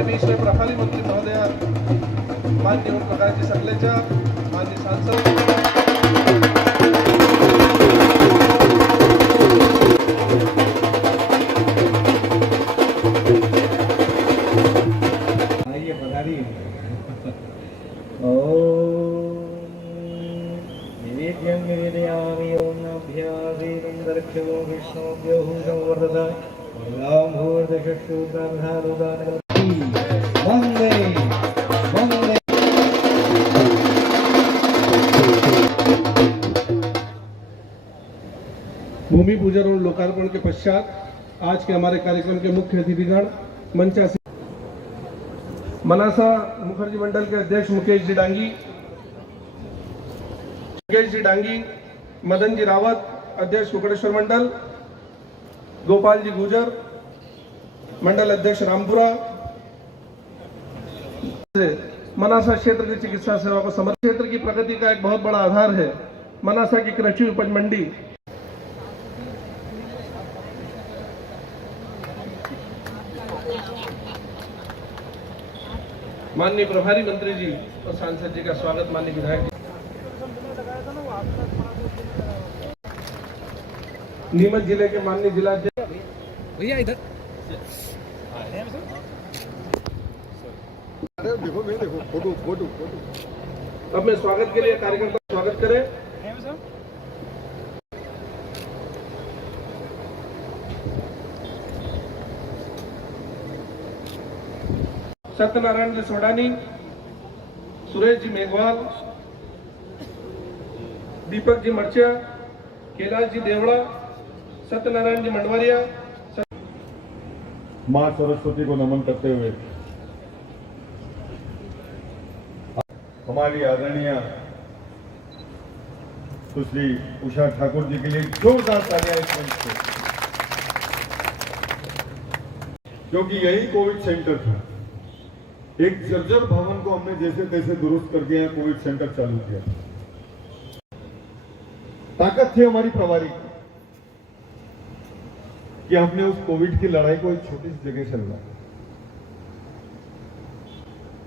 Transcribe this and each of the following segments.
हमारे बीच में प्रभारी मंत्री महोदय माननीय ओम प्रकाश जी सकलेचा, माननीय सांसद भूमि पूजन और लोकार्पण के पश्चात आज के हमारे कार्यक्रम के मुख्य अतिथिगण मंचासीन मनासा मुखर्जी मंडल के अध्यक्ष मुकेश जी डांगी, मदन जी रावत अध्यक्ष कुकड़ेश्वर मंडल, गोपाल जी गुजर मंडल अध्यक्ष रामपुरा, मनासा क्षेत्र की चिकित्सा सेवा को समर्पित क्षेत्र की प्रगति का एक बहुत बड़ा आधार है मनासा की कृषि उपज मंडी। माननीय प्रभारी मंत्री जी और सांसद जी का स्वागत। माननीय विधायक नीमच जिले के माननीय जिलाध्यक्ष भैया इधर देखो फोटो फोटो फोटो। अब मैं स्वागत के लिए कार्यक्रम का स्वागत करें। सत्यनारायण जी सोडानी, सुरेश जी मेघवाल, दीपक जी मर्चिया, कैलाश जी देवड़ा, सत्यनारायण जी मंडवरिया। मां सरस्वती को नमन करते हुए हमारी आदरणीय सुश्री उषा ठाकुर जी के लिए जोरदार तालियां इस मंच पे, क्योंकि यही कोविड सेंटर था। एक जर्जर भवन को हमने जैसे तैसे दुरुस्त कर दिया है, कोविड सेंटर चालू किया। ताकत थी हमारी प्रभारी की कि हमने उस कोविड की लड़ाई को एक छोटी सी जगह से लड़ा,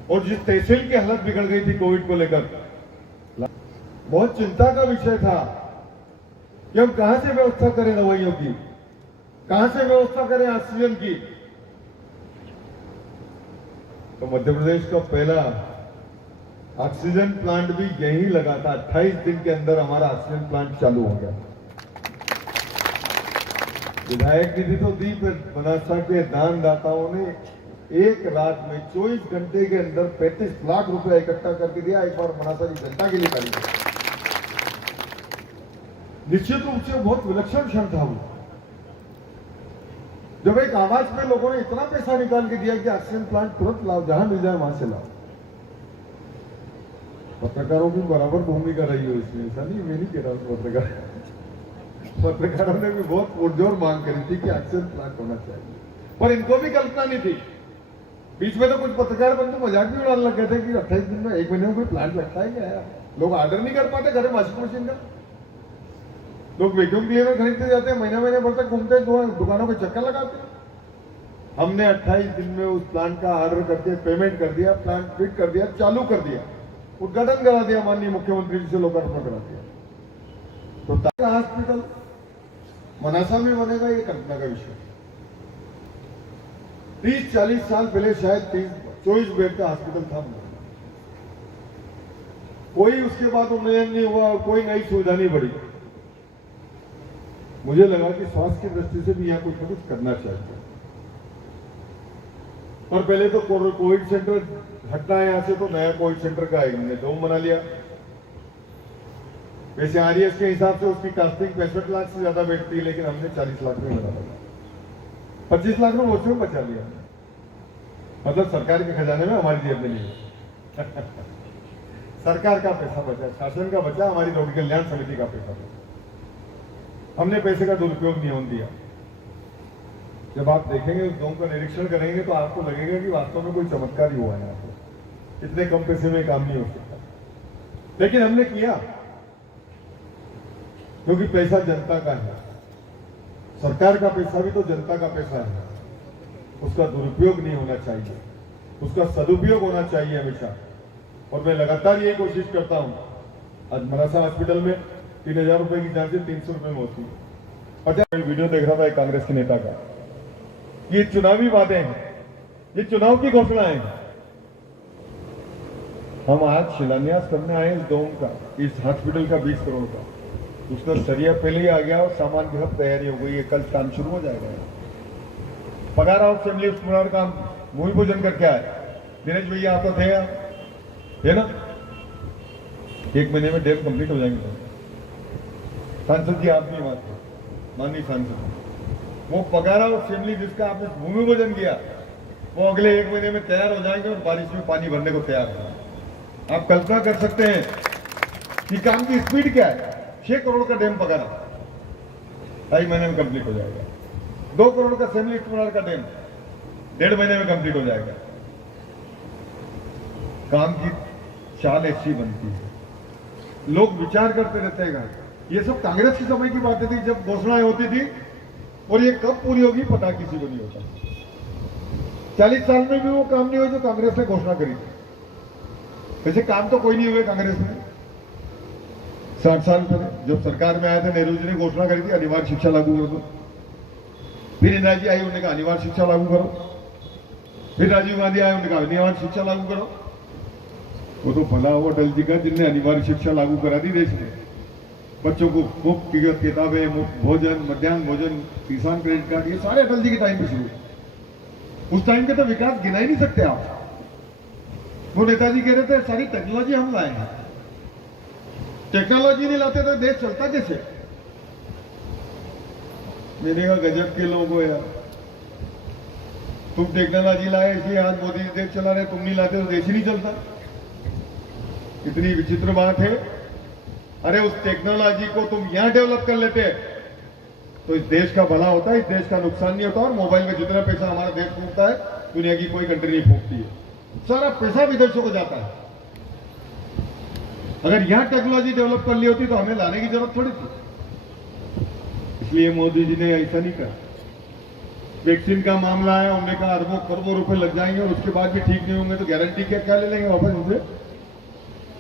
और जिस तहसील की हालत बिगड़ गई थी कोविड को लेकर, बहुत चिंता का विषय था कि हम कहां से व्यवस्था करें दवाइयों की, कहां से व्यवस्था करें ऑक्सीजन की। तो मध्य प्रदेश का पहला ऑक्सीजन प्लांट भी यहीं लगा था। 28 दिन के अंदर हमारा ऑक्सीजन प्लांट चालू हो गया। विधायक निधि तो दी, फिर मनासा के दानदाताओं ने एक रात में 24 घंटे के अंदर 35 लाख रुपया इकट्ठा करके दिया। एक बार मनासा की जनता के लिए ताली। निश्चित रूप से बहुत विलक्षण क्षण था वो, जब एक आवाज में लोगों ने इतना पैसा निकाल के दिया कि ऑक्सीजन प्लांट तुरंत लाओ, जहां मिल जाए वहां से लाओ। पत्रकारों की बराबर भूमिका रही हो इसमें, ऐसा नहीं, मैं नहीं कह रहा हूं। पत्रकारों ने भी बहुत पुरजोर मांग करी थी कि ऑक्सीजन प्लांट होना चाहिए, पर इनको भी कल्पना नहीं थी। बीच में तो कुछ पत्रकार बंधु मजाक भी उड़ाने लग गए थे कि 28 दिन में 1 महीने में कोई प्लांट लगता है क्या यार? लोग ऑर्डर नहीं कर पाते घर में वॉशिंग मशीन का, लोग वैक्यूम क्लीनर खरीदते जाते हैं, महीने भर तक घूमते हैं, दुकानों के चक्कर लगाते हैं। हमने 28 दिन में उस प्लांट का ऑर्डर करके पेमेंट कर दिया, प्लांट फिट कर दिया, चालू कर दिया, उद्घाटन करा दिया, माननीय मुख्यमंत्री जी से लोकार्पण करा दिया। तो हॉस्पिटल मनासा में बनेगा, ये कल्पना का विषय। 30-40 साल पहले शायद 24 बेड का हॉस्पिटल था, कोई उसके बाद उन्नयन नहीं हुआ, कोई नई सुविधा नहीं बढ़ी। मुझे लगा कि स्वास्थ्य की दृष्टि से भी यहाँ कुछ न कुछ करना चाहिए। और पहले तो कोविड सेंटर हटना है यहाँ से, तो नया कोविड सेंटर का हमने डोम बना लिया। वैसे आरएस के हिसाब से उसकी कास्टिंग 65 लाख से ज्यादा बैठती है, लेकिन हमने 40 लाख में बना लिया। 25 लाख में उसमें बचा लिया, मतलब सरकार के खजाने में, हमारी जेब में नहीं। सरकार का पैसा बचा, शासन का बचा, हमारी रोगी कल्याण समिति का पैसा बचा। हमने पैसे का दुरुपयोग नहीं होने दिया। जब आप देखेंगे उस डोम का निरीक्षण करेंगे तो आपको लगेगा कि वास्तव में कोई चमत्कार ही हुआ है यहाँ पे, इतने कम पैसे में काम नहीं हो सकता, लेकिन हमने किया क्योंकि पैसा जनता का है। सरकार का पैसा भी तो जनता का पैसा है, उसका दुरुपयोग नहीं होना चाहिए। उसका सदुपयोग होना चाहिए हमेशा। और मैं लगातार यही कोशिश करता हूँ। आज मरासा हॉस्पिटल में 3000 रुपए की जांच 300 रुपए में होती है। अच्छा, मैं वीडियो देख रहा था एक कांग्रेस के नेता का, ये चुनावी वादे हैं, ये चुनाव की घोषणाएं हैं। हम आज शिलान्यास करने आए इस डोम का, इस हॉस्पिटल का 20 करोड़ का। उसका सरिया पहले ही आ गया और सामान की सब तैयारी हो गई है, कल काम शुरू हो जाएगा। पगार और फैमिली पुराण का भूमि पूजन करके आए। दिनेश भैया आप तो थे यहाँ, है ना? 1 महीने में डैम कंप्लीट हो जाएंगे। सांसद जी आप भी बात करें, माननीय सांसद, वो पगारा और फैमिली जिसका आपने भूमि पूजन किया, वो अगले 1 महीने में तैयार हो जाएंगे और बारिश में पानी भरने को तैयार है। आप कल्पना कर सकते हैं कि काम की स्पीड क्या है। 6 करोड़ का डैम पगारा 2.5 महीने में कंप्लीट हो जाएगा। 2 करोड़ का फैमिली पुराण का डैम 1.5 महीने में कंप्लीट हो जाएगा। काम की चाल ऐसी बनती है, लोग विचार करते रहते हैं। ये सब कांग्रेस के समय की बातें थी जब घोषणाएं होती थी, और ये कब पूरी होगी पता किसी को नहीं होता। 40 साल में भी वो काम नहीं हुए जो कांग्रेस ने घोषणा करी थी। वैसे काम तो कोई नहीं हुए कांग्रेस में। 60 साल पहले जब सरकार में आए थे, नेहरू जी ने घोषणा करी थी अनिवार्य शिक्षा लागू कर दो। फिर इंदिरा जी आई, उन्होंने कहा अनिवार्य शिक्षा लागू करो। फिर राजीव गांधी आए, उन्होंने कहा अनिवार्य शिक्षा लागू करो। वो तो भला हुआ अटल जी का जिनने अनिवार्य शिक्षा लागू करा दी देश में। बच्चों को मुफ्त किताबें, मुफ्त भोजन, मध्याह्न भोजन, किसान क्रेडिट कार्ड, ये सारे अटल जी के टाइम पे शुरू। उस टाइम के तो विकास गिना ही नहीं सकते आप। वो नेताजी कह रहे थे सारी टेक्नोलॉजी हम लाए हैं। टेक्नोलॉजी नहीं लाते तो देश चलता कैसे? मैंने कहा गजब के लोग हो यार, तुम टेक्नोलॉजी लाए इसलिए आज मोदी देश चला रहे, तुम नहीं लाते तो देश ही नहीं चलता। इतनी विचित्र बात है। अरे उस टेक्नोलॉजी को तुम यहां डेवलप कर लेते तो इस देश का भला होता है, इस देश का नुकसान नहीं होता। और मोबाइल में जितना पैसा हमारा देश फूकता है, दुनिया की कोई कंट्री नहीं फूकती है। सारा पैसा विदेशों को जाता है। अगर यहां टेक्नोलॉजी डेवलप कर ली होती तो हमें लाने की जरूरत थोड़ी थी। इसलिए मोदी जी ने ऐसा नहीं कहा। वैक्सीन का मामला है, उन्होंने कहा अरबों करोड़ों रुपए लग जाएंगे और उसके बाद भी ठीक नहीं होंगे तो गारंटी क्या ले लेंगे वापस उनसे।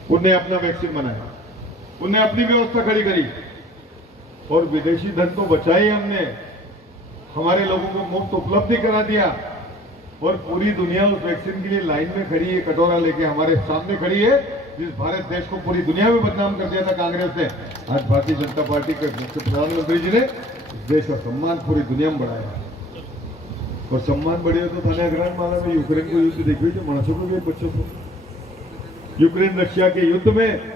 उनने अपना वैक्सीन बनाया, उनने अपनी व्यवस्था खड़ी करी और विदेशी धन तो बचाई हमने। हमारे लोगों को मुफ्त उपलब्धि करा दिया और पूरी दुनिया उस वैक्सीन के लिए लाइन में खड़ी है, कटोरा लेके हमारे सामने खड़ी है। जिस भारत देश को पूरी दुनिया में बदनाम कर दिया था कांग्रेस ने, आज भारतीय जनता पार्टी के प्रधानमंत्री जी ने देश का सम्मान पूरी दुनिया में बढ़ाया। और सम्मान बढ़े तो थाने अग्रहण माला में यूक्रेन को युद्ध देखिए जो मनुष्यों को भी बच्चों को, यूक्रेन रशिया के युद्ध में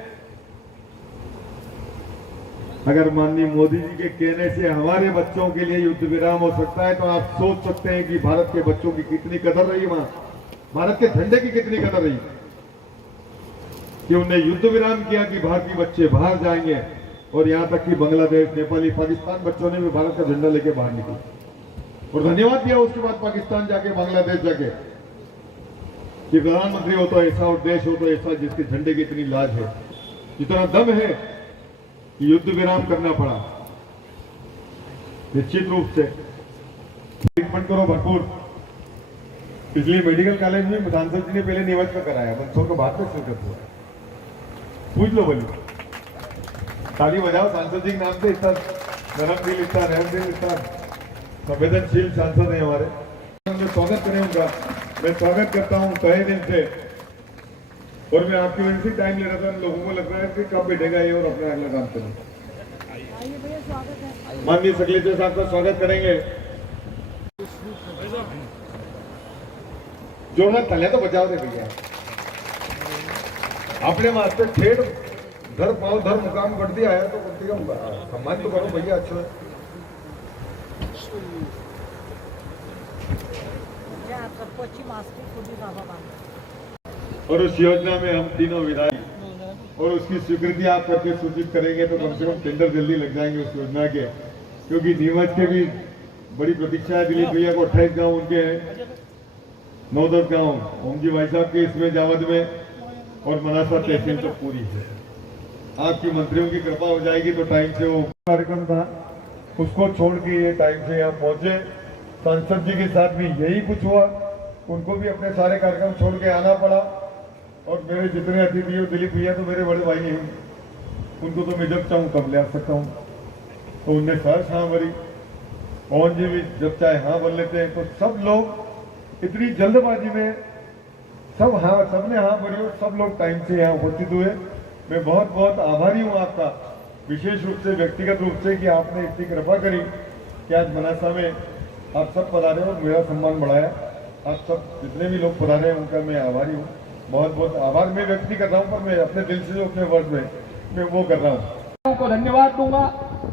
अगर माननीय मोदी जी के कहने से हमारे बच्चों के लिए युद्ध विराम हो सकता है तो आप सोच सकते हैं कि भारत के बच्चों की कितनी कदर रही वहां, भारत के झंडे की कितनी कदर रही कि उन्हें युद्ध विराम किया कि भारतीय बच्चे बाहर जाएंगे। और यहां तक कि बांग्लादेश, नेपाली, पाकिस्तान बच्चों ने भी भारत का झंडा लेके बाहर निकले और धन्यवाद दिया उसके बाद पाकिस्तान जाके, बांग्लादेश जाके कि प्रधानमंत्री हो तो ऐसा और देश हो तो ऐसा जिसके झंडे की इतनी लाज है, इतना दम है कि युद्ध विराम करना पड़ा। निश्चित रूप से ट्रीटमेंट करो भरपूर। इसलिए मेडिकल कॉलेज में सांसद जी ने पहले निवज का कराया, मंदसौर को बाद में स्वीकृत हुआ। पूछ लो बोलिए, ताली बजाओ सांसद जी के नाम से। इतना नरम दिल, इतना रहम दिल, इतना संवेदनशील सांसद है हमारे। स्वागत करें उनका, मैं स्वागत करता हूँ तहे दिल से। और मैं आपकी वजह से टाइम ले रहा था, लोगों को लग रहा है कि कब बैठेगा ये और अपना अगला काम करें। माननीय सेक्रेटरी साहब का स्वागत करेंगे। जो ना तले तो बचाओ दे भैया, अपने वास्ते ठेठ धर पाओ धर मुकाम बढ़ दिया है तो कम से कम सम्मान तो करो भैया। अच्छा और उस योजना में हम तीनों विधायक और उसकी स्वीकृति आप करके सूचित करेंगे तो कम से कम टेंडर जल्दी लग जाएंगे उस योजना के। क्योंकि नीमच के भी बड़ी प्रतीक्षा है। दिलीप भैया को 28 गांव उनके हैं, 9-10 गांव ओम जी भाई साहब के इसमें जावद में, और मनासा तहसील तो पूरी है। आपकी मंत्रियों की कृपा हो जाएगी तो टाइम से वो कार्यक्रम था उसको छोड़ के ये टाइम से यहाँ पहुंचे। सांसद जी के साथ भी यही कुछ हुआ उनको भी अपने सारे कार्यक्रम छोड़ के आना पड़ा। और मेरे जितने अतिथि हैं, दिलीप भैया तो मेरे बड़े भाई हैं, उनको तो मैं जब चाहूँ कब ले आ सकता हूँ, तो उनने सहर्ष हाँ भरी। पवन जी भी जब चाहे हाँ बोल लेते हैं। तो सब लोग इतनी जल्दबाजी में सबने हाँ भरी और सब लोग टाइम से यहाँ उपस्थित हुए। मैं बहुत बहुत आभारी हूँ आपका, विशेष रूप से व्यक्तिगत रूप से, कि आपने इतनी कृपा करी कि आज मनासा में आप सब पधारे और मेरा सम्मान बढ़ाया। आप सब जितने भी लोग पधारे हैं उनका मैं आभारी हूँ। बहुत बहुत आभार मैं व्यक्त कर रहा हूँ, पर मैं अपने दिल से जो अपने वर्ड में मैं वो कर रहा हूँ। को धन्यवाद दूंगा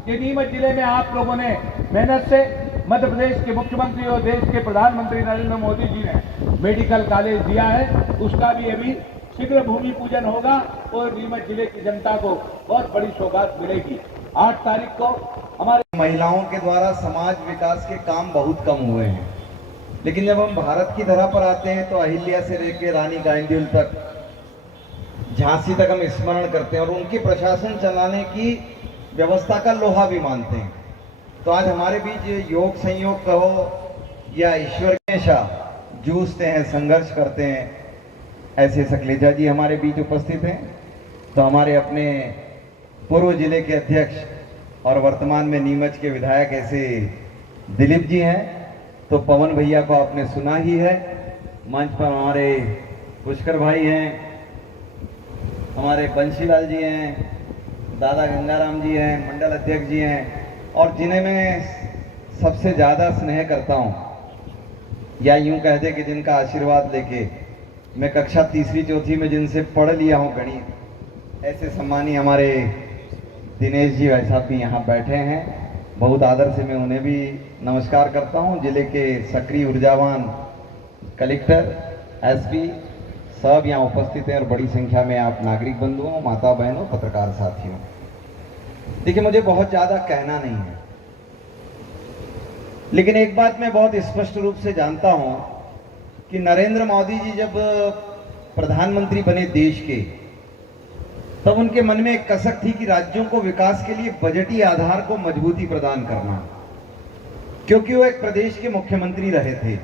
कि नीमच जिले में आप लोगों ने मेहनत से मध्य प्रदेश के मुख्यमंत्री और देश के प्रधानमंत्री नरेंद्र मोदी जी ने मेडिकल कॉलेज दिया है, उसका भी अभी शीघ्र भूमि पूजन होगा और नीमच जिले की जनता को बहुत बड़ी सौगात मिलेगी। 8 तारीख को हमारे महिलाओं के द्वारा समाज विकास के काम बहुत कम हुए हैं, लेकिन जब हम भारत की धरा पर आते हैं तो अहिल्या से लेकर रानी गांडील तक, झांसी तक हम स्मरण करते हैं और उनकी प्रशासन चलाने की व्यवस्था का लोहा भी मानते हैं। तो आज हमारे बीच योग संयोग कहो या ईश्वर हमेशा जूझते हैं, संघर्ष करते हैं, ऐसे सकलेजा जी हमारे बीच उपस्थित हैं। तो हमारे अपने पूर्व जिले के अध्यक्ष और वर्तमान में नीमच के विधायक ऐसे दिलीप जी हैं। तो पवन भैया को आपने सुना ही है। मंच पर हमारे पुष्कर भाई हैं, हमारे बंशीलाल जी हैं, दादा गंगाराम जी हैं, मंडल अध्यक्ष जी हैं, और जिन्हें मैं सबसे ज़्यादा स्नेह करता हूँ, या यूं कह दे कि जिनका आशीर्वाद लेके मैं कक्षा तीसरी चौथी में जिनसे पढ़ लिया हूँ गणित, ऐसे सम्मानी हमारे दिनेश जी भाई साहब भी यहाँ बैठे हैं। बहुत आदर से मैं उन्हें भी नमस्कार करता हूँ। जिले के सक्रिय ऊर्जावान कलेक्टर, एसपी सब यहाँ उपस्थित हैं और बड़ी संख्या में आप नागरिक बंधुओं, माता बहनों, पत्रकार साथियों। देखिए, मुझे बहुत ज़्यादा कहना नहीं है, लेकिन एक बात मैं बहुत स्पष्ट रूप से जानता हूं कि नरेंद्र मोदी जी जब प्रधानमंत्री बने देश के, तब उनके मन में एक कसक थी कि राज्यों को विकास के लिए बजटीय आधार को मजबूती प्रदान करना, क्योंकि वो एक प्रदेश के मुख्यमंत्री रहे थे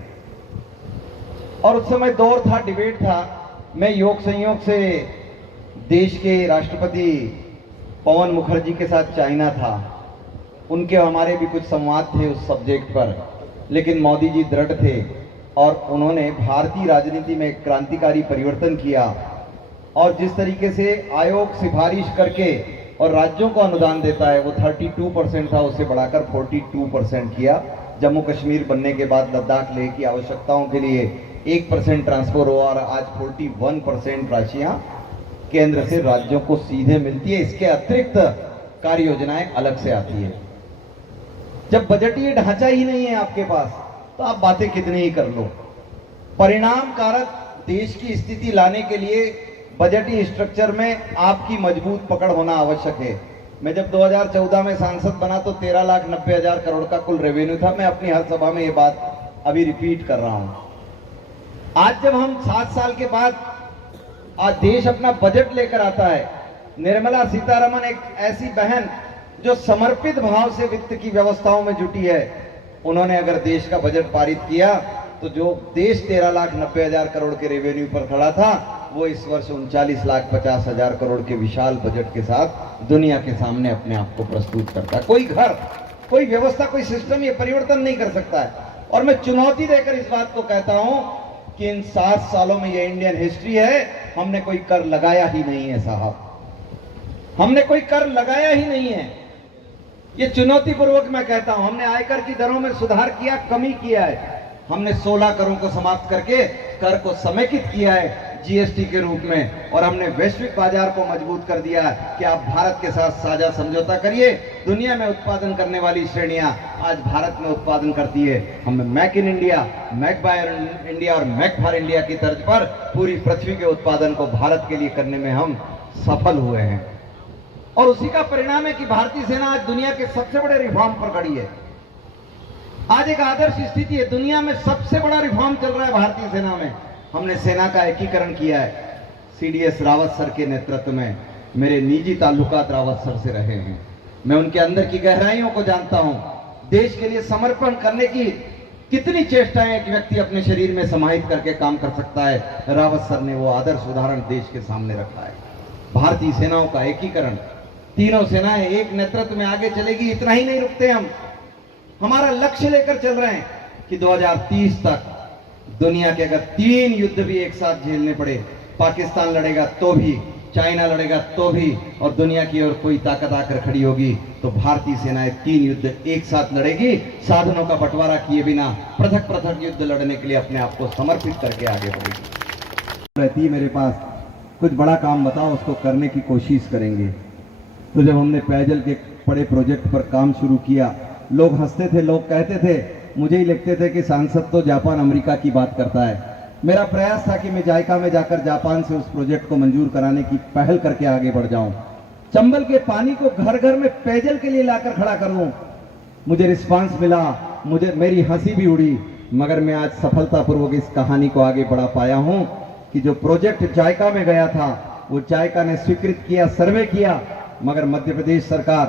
और उस समय दौर था, डिबेट था। मैं योग संयोग से देश के राष्ट्रपति पवन मुखर्जी के साथ चाइना था, उनके हमारे भी कुछ संवाद थे उस सब्जेक्ट पर, लेकिन मोदी जी दृढ़ थे और उन्होंने भारतीय राजनीति में एक क्रांतिकारी परिवर्तन किया। और जिस तरीके से आयोग सिफारिश करके और राज्यों को अनुदान देता है, वो 32% था, उसे बढ़ाकर 42% किया। जम्मू कश्मीर बनने के बाद लद्दाख लेह की आवश्यकताओं के लिए 1% ट्रांसफर हुआ और आज 41% राशियां केंद्र से राज्यों को सीधे मिलती है। इसके अतिरिक्त कार्य योजनाएं अलग से आती है। जब बजटीय ढांचा ही नहीं है आपके पास, तो आप बातें कितनी ही कर लो। परिणाम कारक देश की स्थिति लाने के लिए बजटीय स्ट्रक्चर में आपकी मजबूत पकड़ होना आवश्यक है। मैं जब 2014 में सांसद बना तो 13,90,000 करोड़ का कुल रेवेन्यू था। मैं अपनी हर सभा में ये बात अभी रिपीट कर रहा हूं। आज जब हम 7 साल के बाद आज देश अपना बजट लेकर आता है, निर्मला सीतारमन एक ऐसी बहन जो समर्पित भाव से वित्त की व्यवस्थाओं में जुटी है, उन्होंने अगर देश का बजट पारित किया तो जो देश 13,90,000 करोड़ के रेवेन्यू पर खड़ा था, वो इस वर्ष 39,50,000 करोड़ के विशाल बजट के साथ दुनिया के सामने अपने आप को प्रस्तुत करता है। कोई घर, कोई व्यवस्था, कोई सिस्टम ये परिवर्तन नहीं कर सकता है। और मैं चुनौती देकर इस बात को कहता हूं कि इन 7 सालों में ये इंडियन हिस्ट्री है, हमने कोई कर लगाया ही नहीं है साहब, हमने कोई कर लगाया ही नहीं है। ये चुनौती पूर्वक मैं कहता हूं। हमने आयकर की दरों में सुधार किया, कमी किया है। हमने 16 करों को समाप्त करके कर को समेकित किया है जीएसटी के रूप में, और हमने वैश्विक बाजार को मजबूत कर दिया है कि आप भारत के साथ साझा समझौता करिए। दुनिया में उत्पादन करने वाली श्रेणियां आज भारत में उत्पादन करती है। हम make in India, make by India और मैक फॉर इंडिया की तर्ज पर पूरी पृथ्वी के उत्पादन को भारत के लिए करने में हम सफल हुए हैं। और उसी का परिणाम है कि भारतीय सेना आज दुनिया के सबसे बड़े रिफॉर्म पर खड़ी है। आज एक आदर्श स्थिति है, दुनिया में सबसे बड़ा रिफॉर्म चल रहा है भारतीय सेना में। हमने सेना का एकीकरण किया है। सीडीएस रावत सर के नेतृत्व में मेरे निजी ताल्लुकात रावत सर से रहे हैं। मैं उनके अंदर की गहराइयों को जानता हूं। देश के लिए समर्पण करने की कितनी चेष्टाएं एक व्यक्ति अपने शरीर में समाहित करके काम कर सकता है, रावत सर ने वो आदर्श उदाहरण देश के सामने रखा है। भारतीय सेनाओं का एकीकरण, तीनों सेनाएं एक नेतृत्व में आगे चलेगी, इतना ही नहीं रुकते हम, हमारा लक्ष्य लेकर चल रहे हैं कि 2030 तक दुनिया के अगर 3 युद्ध भी एक साथ झेलने पड़े, पाकिस्तान लड़ेगा तो भी, चाइना लड़ेगा तो भी, और दुनिया की और कोई ताकत आकर खड़ी होगी तो भारतीय सेनाएं 3 युद्ध एक साथ लड़ेगी, साधनों का बंटवारा किए बिना पृथक पृथक युद्ध लड़ने के लिए अपने आप को समर्पित करके आगे बढ़ेगी। रहती है मेरे पास, कुछ बड़ा काम बताओ, उसको करने की कोशिश करेंगे। तो जब हमने पेयजल के बड़े प्रोजेक्ट पर काम शुरू किया, लोग हंसते थे, लोग कहते थे, मुझे ही लिखते थे कि सांसद तो जापान अमेरिका की बात करता है। मेरा प्रयास था कि मैं जायका में जाकर जापान से उस प्रोजेक्ट को मंजूर कराने की पहल करके आगे बढ़ जाऊं, चंबल के पानी को घर घर में पेयजल के लिए लाकर खड़ा कर दूं। मुझे रिस्पांस मिला, मेरी हंसी भी उड़ी, मगर मैं आज सफलतापूर्वक इस कहानी को आगे बढ़ा पाया हूं कि जो प्रोजेक्ट जायका में गया था वो जायका ने स्वीकृत किया, सर्वे किया, मगर मध्य प्रदेश सरकार,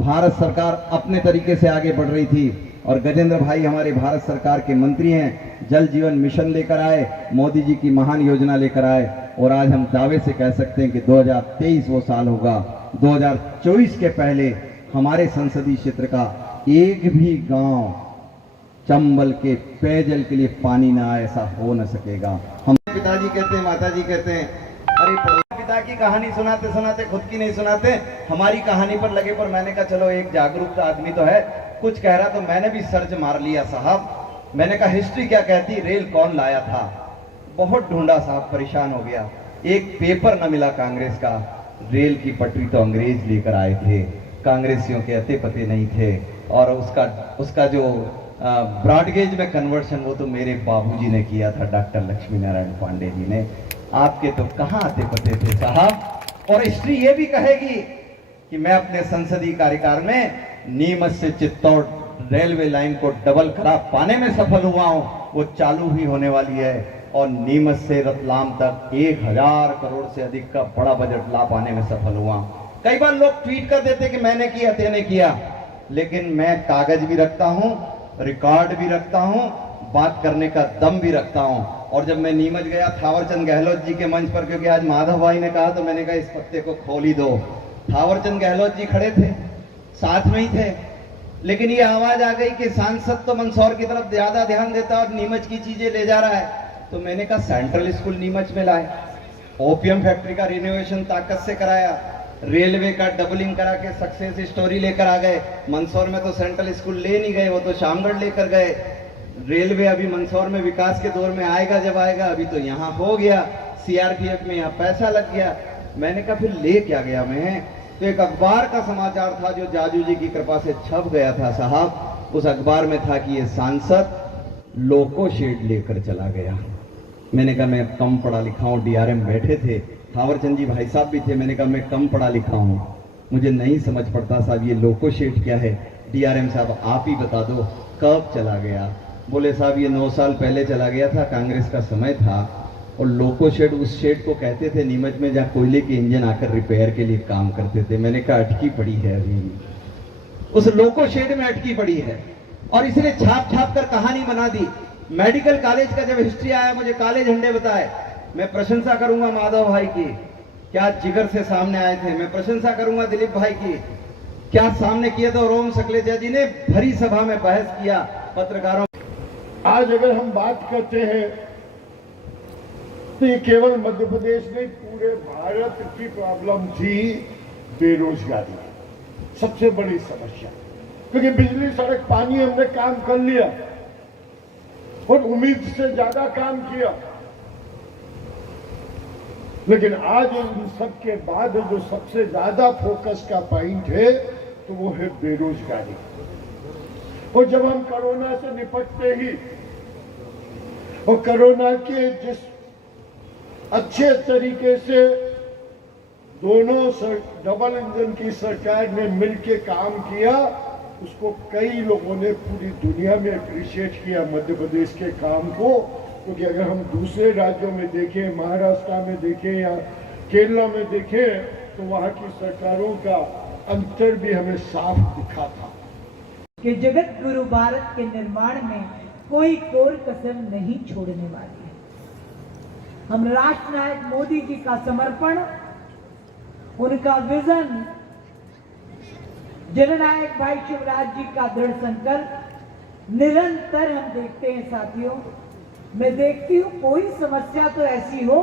भारत सरकार अपने तरीके से आगे बढ़ रही थी। और गजेंद्र भाई हमारे भारत सरकार के मंत्री हैं, जल जीवन मिशन लेकर आए, मोदी जी की महान योजना लेकर आए, और आज हम दावे से कह सकते हैं कि 2023 वो साल होगा, 2024 के पहले हमारे संसदीय क्षेत्र का एक भी गांव चंबल के पेयजल के लिए पानी ना आए, ऐसा हो न सकेगा। हम पिताजी कहते हैं, माताजी कहते हैं, अरे पिता की कहानी सुनाते सुनाते खुद की नहीं सुनाते, हमारी कहानी पर लगे। पर मैंने कहा चलो एक जागरूक आदमी तो है, कुछ कह रहा, तो मैंने भी सर्च मार लिया साहब। मैंने कहा हिस्ट्री क्या कहती, रेल कौन लाया था। बहुत ढूंढा साहब, परेशान हो गया, एक पेपर न मिला कांग्रेस का। रेल की पटरी तो अंग्रेज लेकर आए थे, कांग्रेसियों के अते पते नहीं थे। और उसका जो ब्रॉडगेज में कन्वर्शन वो तो मेरे बाबूजी ने किया था, डॉक्टर लक्ष्मी नारायण पांडे जी ने। आपके तो कहां आते पते थे साहब। और हिस्ट्री ये भी कहेगी कि मैं अपने संसदीय कार्यकाल में नीमच से चित्तौड़ रेलवे लाइन को डबल करा पाने में सफल हुआ हूं, वो चालू ही होने वाली है। और नीमच से रतलाम तक 1000 करोड़ से अधिक का बड़ा बजट ला पाने में सफल हुआ। कई बार लोग ट्वीट कर देते कि मैंने किया, तेने किया, लेकिन मैं कागज भी रखता हूं, रिकॉर्ड भी रखता हूं, बात करने का दम भी रखता हूं। और जब मैं नीमच गया थावरचंद गहलोत जी के मंच पर, क्योंकि आज माधव भाई ने कहा, तो मैंने कहा इस पत्ते को खोल ही दो। थावरचंद गहलोत जी खड़े थे, साथ में ही थे, लेकिन ये आवाज आ गई कि सांसद तो मंदसौर की तरफ ज्यादा ध्यान देता और नीमच की चीजें ले जा रहा है। तो मैंने कहा सेंट्रल स्कूल नीमच में लाए, ओपीएम फैक्ट्री का रिनोवेशन ताकत से कराया, रेलवे का डबलिंग करा के सक्सेस स्टोरी लेकर आ गए। मंदसौर में तो सेंट्रल स्कूल ले नहीं गए, वो तो शामगढ़ लेकर गए। रेलवे अभी मंदसौर में विकास के दौर में आएगा, जब आएगा, अभी तो यहाँ हो गया, सीआरपीएफ में यहाँ पैसा लग गया। मैंने कहा फिर ले क्या गया मैं। तो एक अखबार का समाचार था जो जाजू जी की कृपा से छप गया था साहब। उस अखबार में था कि ये सांसद लोको शेड लेकर चला गया। मैंने कहा मैं कम पढ़ा लिखा हूँ, डीआरएम बैठे थे, थावरचंद जी भाई साहब भी थे। मैंने कहा मैं कम पढ़ा लिखा हूँ, मुझे नहीं समझ पड़ता साहब ये लोको शेड क्या है। डीआरएम साहब आप ही बता दो कब चला गया। बोले साहब ये 9 साल पहले चला गया था, कांग्रेस का समय था। और लोको शेड उस शेड को कहते थे नीमच में जहाँ कोयले के इंजन आकर रिपेयर के लिए काम करते थे। मैंने कहा अटकी पड़ी है अभी, उस लोको शेड में अटकी पड़ी है। और इसने छाप छाप कर कहानी बना दी। मेडिकल कॉलेज का जब हिस्ट्री आया, मुझे काले झंडे बताए। मैं प्रशंसा करूंगा माधव भाई की, क्या जिगर से सामने आए थे। मैं प्रशंसा करूंगा दिलीप भाई की, क्या सामने किया था। रोम सकलेचा जी ने भरी सभा में बहस किया पत्रकारों। आज अगर हम बात करते हैं तो ये केवल मध्य प्रदेश नहीं, पूरे भारत की प्रॉब्लम थी बेरोजगारी, सबसे बड़ी समस्या। क्योंकि बिजली, सड़क, पानी हमने काम कर लिया और उम्मीद से ज्यादा काम किया, लेकिन आज इन सब के बाद जो सबसे ज्यादा फोकस का पॉइंट है तो वो है बेरोजगारी। और जब हम कोरोना से निपटते ही और कोरोना के जिस अच्छे तरीके से दोनों डबल इंजन की सरकार ने मिलकर काम किया, उसको कई लोगों ने पूरी दुनिया में अप्रिशिएट किया मध्य प्रदेश के काम को। क्योंकि अगर हम दूसरे राज्यों में देखें, महाराष्ट्र में देखें या केरला में देखें, तो वहाँ की सरकारों का अंतर भी हमें साफ दिखा था कि जगत गुरु भारत के निर्माण में कोई कोर कसर नहीं छोड़ने वाली है। हम राष्ट्र नायक मोदी जी का समर्पण, उनका विजन, जननायक भाई शिवराज जी का दृढ़ संकल्प निरंतर हम देखते हैं साथियों। मैं देखती हूं कोई समस्या तो ऐसी हो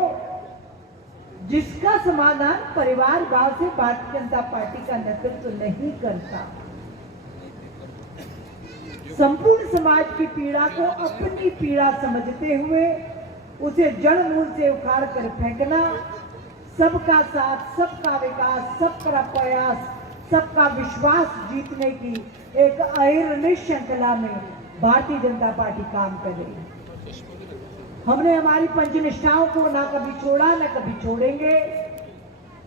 जिसका समाधान परिवार भाव से भारतीय जनता पार्टी का नेतृत्व नहीं करता। संपूर्ण समाज की पीड़ा को अपनी पीड़ा समझते हुए उसे जड़ मूल से उखाड़ कर फेंकना, सबका साथ, सबका विकास, सबका प्रयास, सबका विश्वास जीतने की एक अहिर्निश श्रृंखला में भारतीय जनता पार्टी काम कर रही है। हमने हमारी पंचनिष्ठाओं को ना कभी छोड़ा, ना कभी छोड़ेंगे।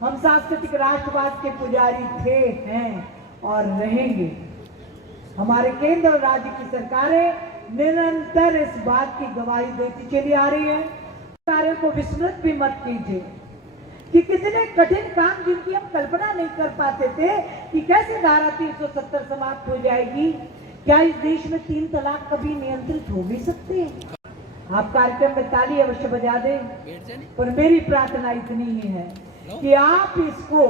हम सांस्कृतिक राष्ट्रवाद के पुजारी थे, हैं और रहेंगे। हमारे केंद्र और राज्य की सरकारें निरंतर इस बात की गवाही देती चली आ रही है। कार्यों को विस्मृत भी मत कीजिए कि कितने कठिन काम जिनकी हम कल्पना नहीं कर पाते थे कि कैसे धारा 370 समाप्त हो जाएगी। क्या इस देश में 3 तलाक कभी नियंत्रित हो भी सकते हैं? आप कार्यक्रम में ताली अवश्य बजा दें, पर मेरी प्रार्थना इतनी ही है कि आप इसको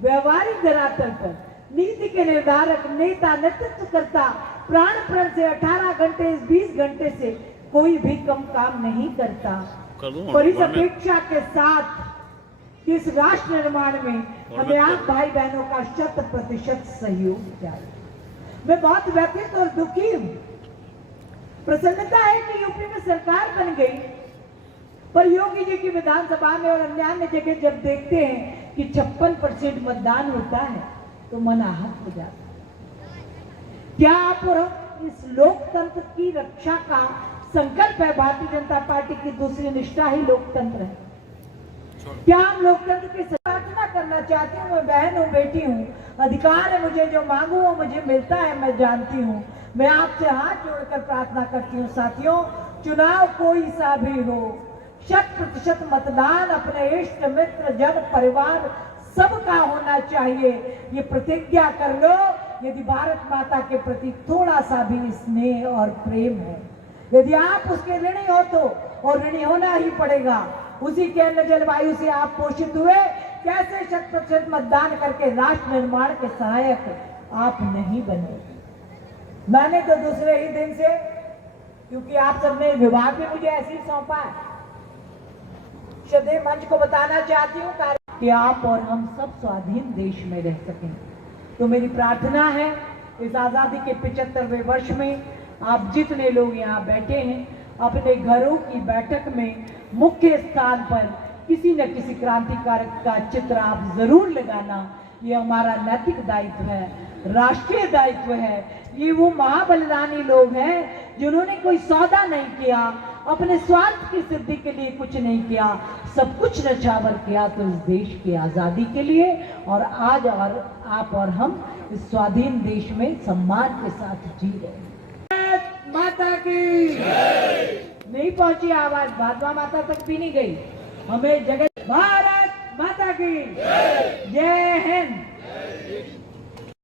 व्यवहारिक धरातल पर नीति के निर्धारक, नेता, नेतृत्वकर्ता प्राण से 18 घंटे, 20 घंटे से कोई भी कम काम नहीं करता। और इस अपेक्षा के साथ इस राष्ट्र निर्माण में हमें आप भाई बहनों का 100% सहयोग चाहिए। मैं बहुत व्यथित और दुखी हूं। प्रसन्नता है कि यूपी में सरकार बन गई, पर योगी जी की विधानसभा में और अन्य जगह जब देखते हैं कि 56% मतदान होता है तो मन आहत हो जाता है। क्या आप और हम इस लोकतंत्र की रक्षा का संकल्प है? भारतीय जनता पार्टी की दूसरी निष्ठा ही लोकतंत्र है। क्या हम लोकतंत्र की प्रार्थना करना चाहते हैं? मैं बहन हूँ, बेटी हूँ, अधिकार है मुझे, जो मांगू वो मुझे मिलता है, मैं जानती हूँ। मैं आपसे हाथ जोड़कर प्रार्थना करती हूँ साथियों, चुनाव कोई सा भी हो, 100% मतदान अपने इष्ट मित्र जन परिवार सबका होना चाहिए। ये प्रतिज्ञा कर लो। यदि भारत माता के प्रति थोड़ा सा भी स्नेह और प्रेम है, यदि आप उसके ऋणी हो तो, और ऋणी होना ही पड़ेगा, उसी के अन्न जलवायु से आप पोषित हुए, कैसे 100% मतदान करके राष्ट्र निर्माण के सहायक आप नहीं बने? मैंने तो दूसरे ही दिन से, क्योंकि आप सबने विभाग भी मुझे ऐसे ही सौंपा है, श्रद्धेय मंच को बताना चाहती हूँ कि आप और हम सब स्वाधीन देश में रह सकें। तो मेरी प्रार्थना है इस आजादी के 75वें वर्ष में आप जितने लोग यहाँ बैठे हैं, अपने घरों की बैठक में मुख्य स्थान पर किसी न किसी क्रांतिकारक का चित्र आप जरूर लगाना। ये हमारा नैतिक दायित्व है, राष्ट्रीय दायित्व है। ये वो महाबलिदानी लोग हैं जिन्होंने कोई सौदा नहीं किया, अपने स्वार्थ की सिद्धि के लिए कुछ नहीं किया, सब कुछ नछावर किया तो इस देश की आजादी के लिए। और आज और आप और हम इस स्वाधीन देश में सम्मान के साथ जी रहे हैं। माता की नहीं पहुंची आवाज, भाजपा माता तक भी नहीं गई। हमें जगत भारत माता की जय हिंद।